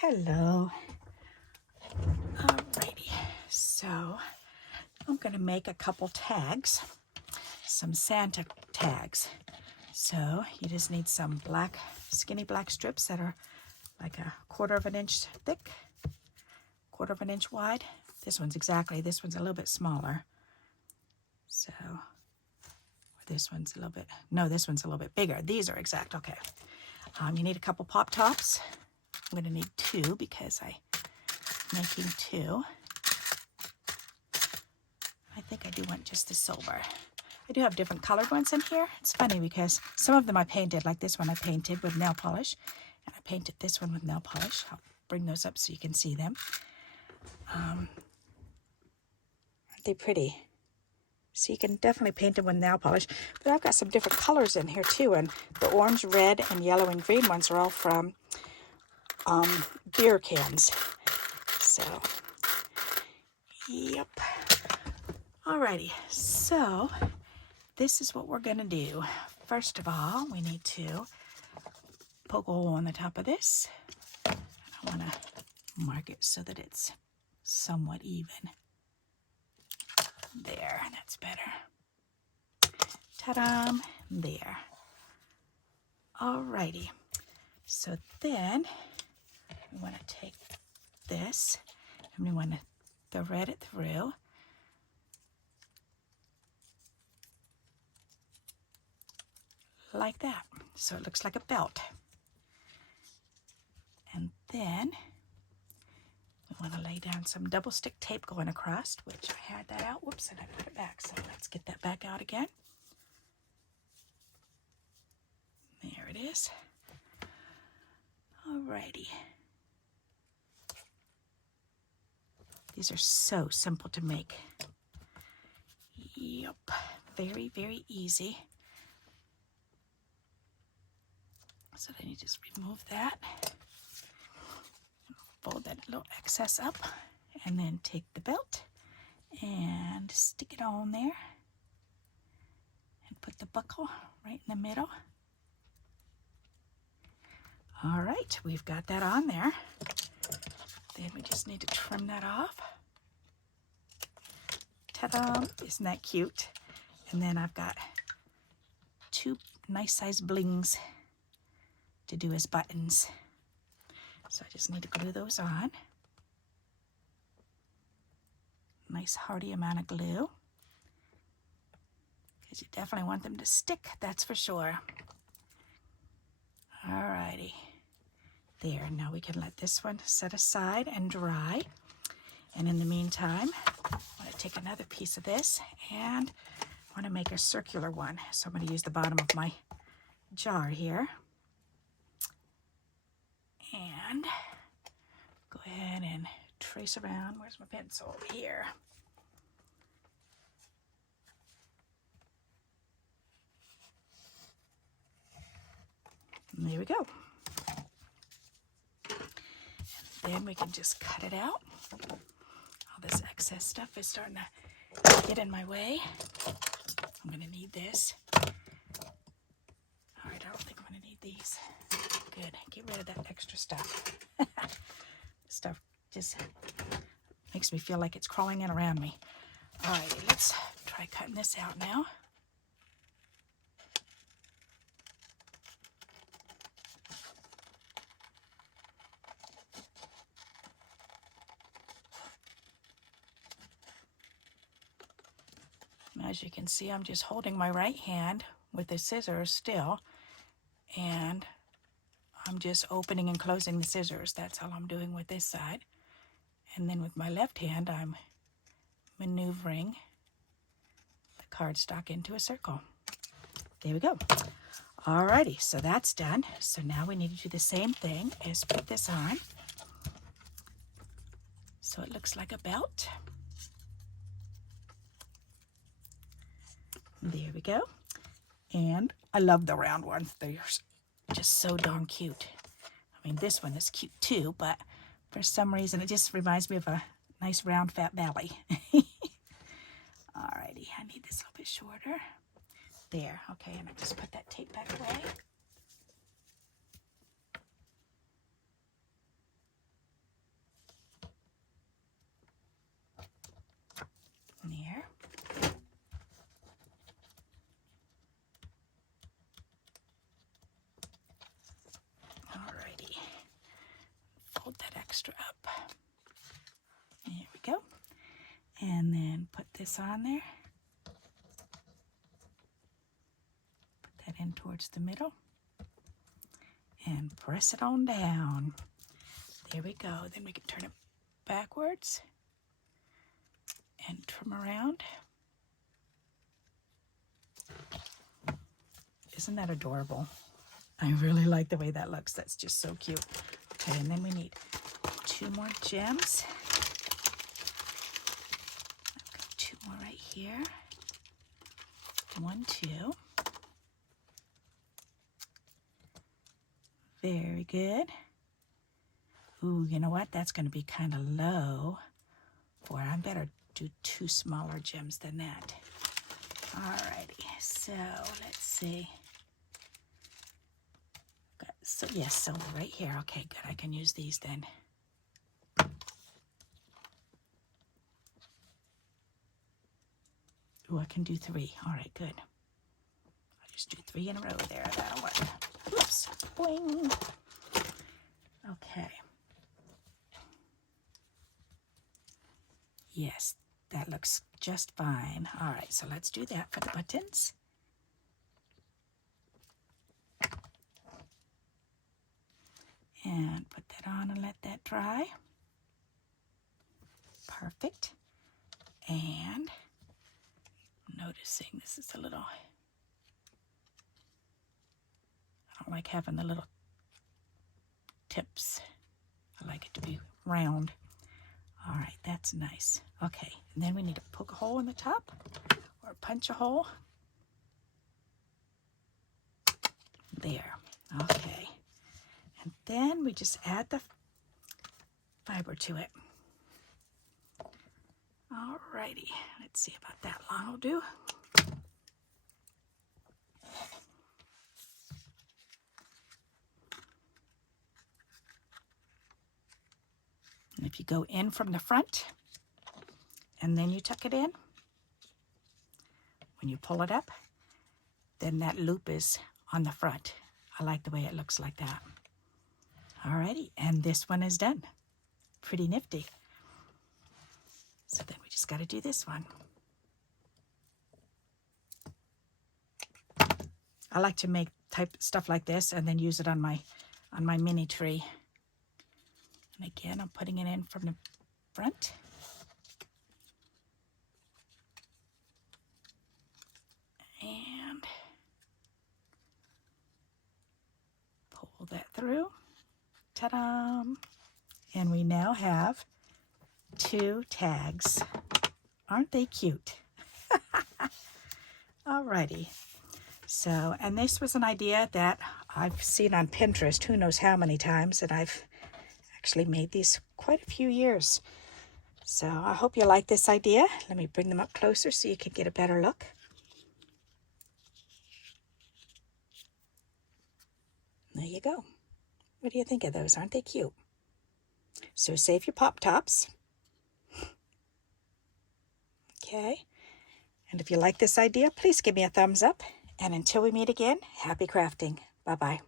Hello. Alrighty, so I'm going to make a couple tags, some Santa tags. So you just need some black, skinny black strips that are like a 1/4 of an inch thick, 1/4 of an inch wide. This one's a little bit smaller. So this one's a little bit, no, this one's a little bit bigger. These are exact, okay. You need a couple pop tops. I'm going to need 2 because I'm making 2. I think I do want just the silver. I do have different colored ones in here. It's funny because some of them I painted, like this one I painted with nail polish, and I painted this one with nail polish. I'll bring those up so you can see them. Aren't they pretty? So you can definitely paint them with nail polish. But I've got some different colors in here too, and the orange, red, and yellow and green ones are all from beer cans. So, yep. Alrighty, so this is what we're gonna do. First of all, we need to poke a hole on the top of this. I wanna mark it so that it's somewhat even. There, that's better. Ta-da! There. Alrighty, so then we wanna take this and we wanna thread it through. Like that, so it looks like a belt. And then we want to lay down some double stick tape going across, which I had that out. Whoops, and I put it back. So let's get that back out again. There it is. Alrighty. These are so simple to make. Yep, very, very easy. So then you just remove that, fold that little excess up, and then take the belt and stick it on there and put the buckle right in the middle. All right, we've got that on there. Then we just need to trim that off. Ta-da! Isn't that cute? And then I've got 2 nice size blings to do as buttons. So I just need to glue those on. Nice hearty amount of glue, because you definitely want them to stick, that's for sure. Alrighty. There, now we can let this one set aside and dry. And in the meantime, I want to take another piece of this and I want to make a circular one. So I'm going to use the bottom of my jar here. And go ahead and trace around. Where's my pencil? Over here. And there we go. And then we can just cut it out. All this excess stuff is starting to get in my way. I'm going to need this. All right, I don't think I'm going to need these. Good. Get rid of that extra stuff. Stuff just makes me feel like it's crawling in around me. All right, let's try cutting this out now. As you can see, I'm just holding my right hand with the scissors still, and I'm just opening and closing the scissors. That's all I'm doing with this side. And then with my left hand, I'm maneuvering the cardstock into a circle. There we go. Alrighty, so that's done. So now we need to do the same thing as put this on. So it looks like a belt. There we go. And I love the round ones. They're just so darn cute. I mean, this one is cute too, but for some reason it just reminds me of a nice round fat belly. Alrighty, I need this a little bit shorter. There, okay, and I just put that tape back away. There. Alrighty. Fold that extra up. There we go. And then put this on there. Put that in towards the middle. And press it on down. There we go. Then we can turn it backwards and trim around. Isn't that adorable? I really like the way that looks. That's just so cute. Okay, and then we need 2 more gems. I've got 2 more right here. 1, 2. Very good. Ooh, you know what? That's going to be kind of low. Boy, I better do 2 smaller gems than that. Alrighty, so let's see. Got, so yes, silver right here. Okay, good. I can use these then. Ooh, I can do 3. All right, good. I'll just do 3 in a row there. That'll work. Oops. Boing. Okay. Yes, that looks just fine. All right, so let's do that for the buttons. And put that on and let that dry. Perfect. And I'm noticing this is a little, I don't like having the little tips. I like it to be round. All right, that's nice. Okay, and then we need to poke a hole in the top or punch a hole. There. Okay. And then we just add the fiber to it. All righty. Let's see about that long will do. And if you go in from the front and then you tuck it in, when you pull it up, then that loop is on the front. I like the way it looks like that. Alrighty, and this one is done. Pretty nifty. So then we just got to do this one. I like to make type stuff like this and then use it on my mini tree. And again, I'm putting it in from the front. And pull that through. Ta-da! And we now have 2 tags. Aren't they cute? Alrighty. So, and this was an idea that I've seen on Pinterest who knows how many times, and I've actually made these quite a few years. So I hope you like this idea. Let me bring them up closer so you can get a better look. There you go. What do you think of those? Aren't they cute? So save your pop tops. Okay. And if you like this idea, please give me a thumbs up. And until we meet again, happy crafting. Bye-bye.